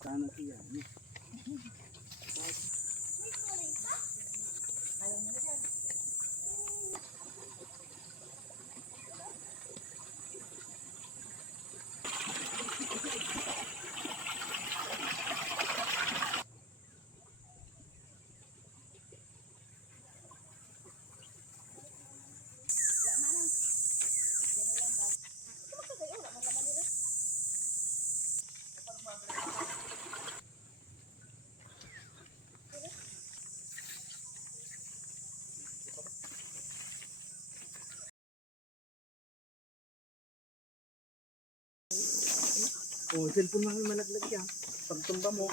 Sana siya. Oh, cellphone namin malaglag yan. Pagtumba mo.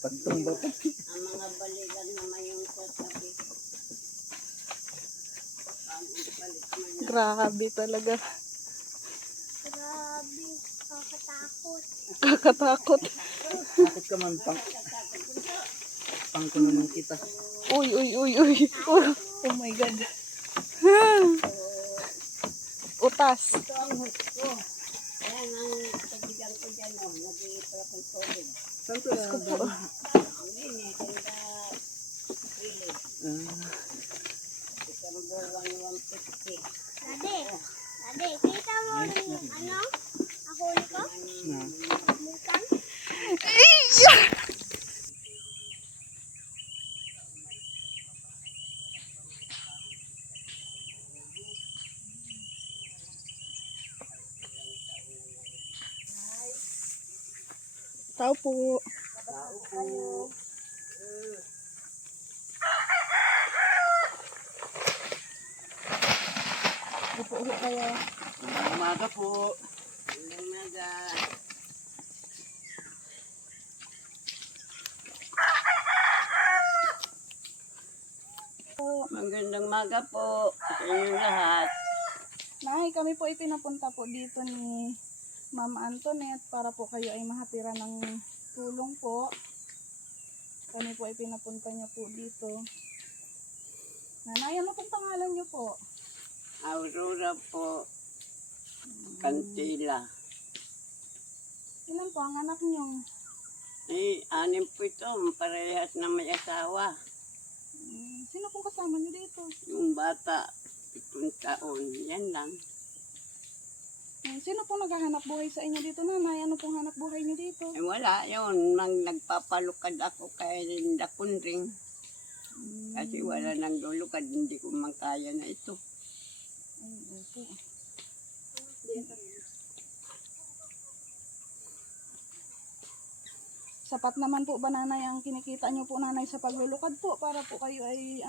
Pagtumba po. Ang mga balikan naman yung sasabi. Grabe talaga. Grabe, kakatakot. Kakatakot. Takot ka man, pang ko naman kita. Uy, uy, uy, uy. Oh my God. Utas. Ito ang husto. Ayan ang kagigan ko dyan, oh. Nag-iipra kong tubig. Saan to na? Hindi niya, kanda pilit. Ito ang buwan 150. Dade, kita mo rin ano? Ako ko? Mutan? Tao po. Upo kayo. Umaga po. Umaga. Magandang maga po sa inyong lahat. Nay, kami po ipinapunta po dito ni Mama Antoinette para po kayo ay mahatira ng tulong po. Kami po ipinapunta niya po dito. Nanay, ano pong pangalan niyo po? Aurora po. Kantila. Ilan po ang anak niyo? Anim po ito. Parehas na may asawa. Sino pong kasama niyo dito? Yung bata, 7 taon. Yan lang. Sino pong naghahanap buhay sa inyo dito, nanay? Ano pong hanap buhay niyo dito? Wala yun. Nagpapalukad ako kay Dakon ring. Kasi wala nang lulukad. Hindi ko makaya na ito. Ay, opo. Sapat naman po ba, nanay, ang kinikita niyo po, nanay, sa paglulukad po para po kayo ay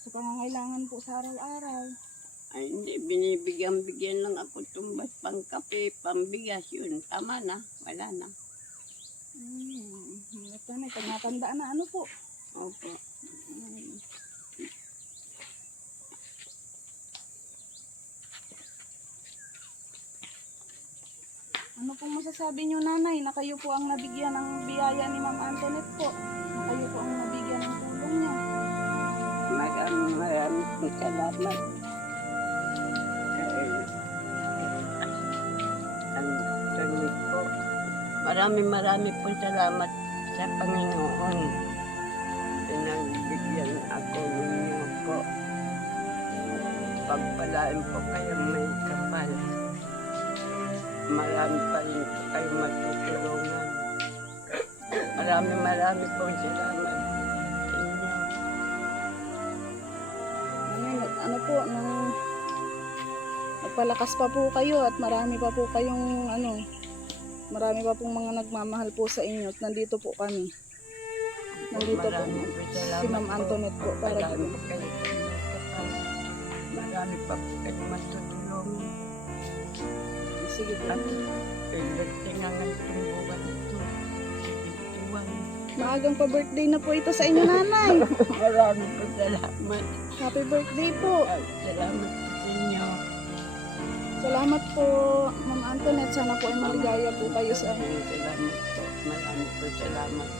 sa pangangailangan po sa araw-araw? Ay, hindi. Binibigyan lang ako tumbas pang kape, pambigas yun. Tama na. Wala na. Ito na, pag natandaan na, ano po? Opo. Ano pong masasabi niyo, nanay, na kayo po ang nabigyan ng biyaya ni Ma'am Antoinette po? Na kayo po ang nabigyan ng tulong niya? Maraming po salamat. Ang po. Maraming po salamat sa Panginoon. Pinagbigyan ako ninyo po. Pagpalaan po kayo may kapal. Marami pa rin po kayo matutulungan. Marami po salamat sa inyo. Ano po, nagpalakas pa po kayo at marami pa po kayong marami pa pong mga nagmamahal po sa inyo at nandito po kami. Nandito po si Ma'am Antoinette po para Marami dito. po kayo kapal. Marami pa po kayo matutulungan. Sige po. At pagdatingan ng tumbukan ito, 71. Maagang pa-birthday na po ito sa inyo, nanay. Marami po salamat. Happy birthday po. Salamat po sa inyo. Salamat po, Ma'am Antoinette. Sana po ay maligaya po kayo sa Salamat po. Marami po salamat.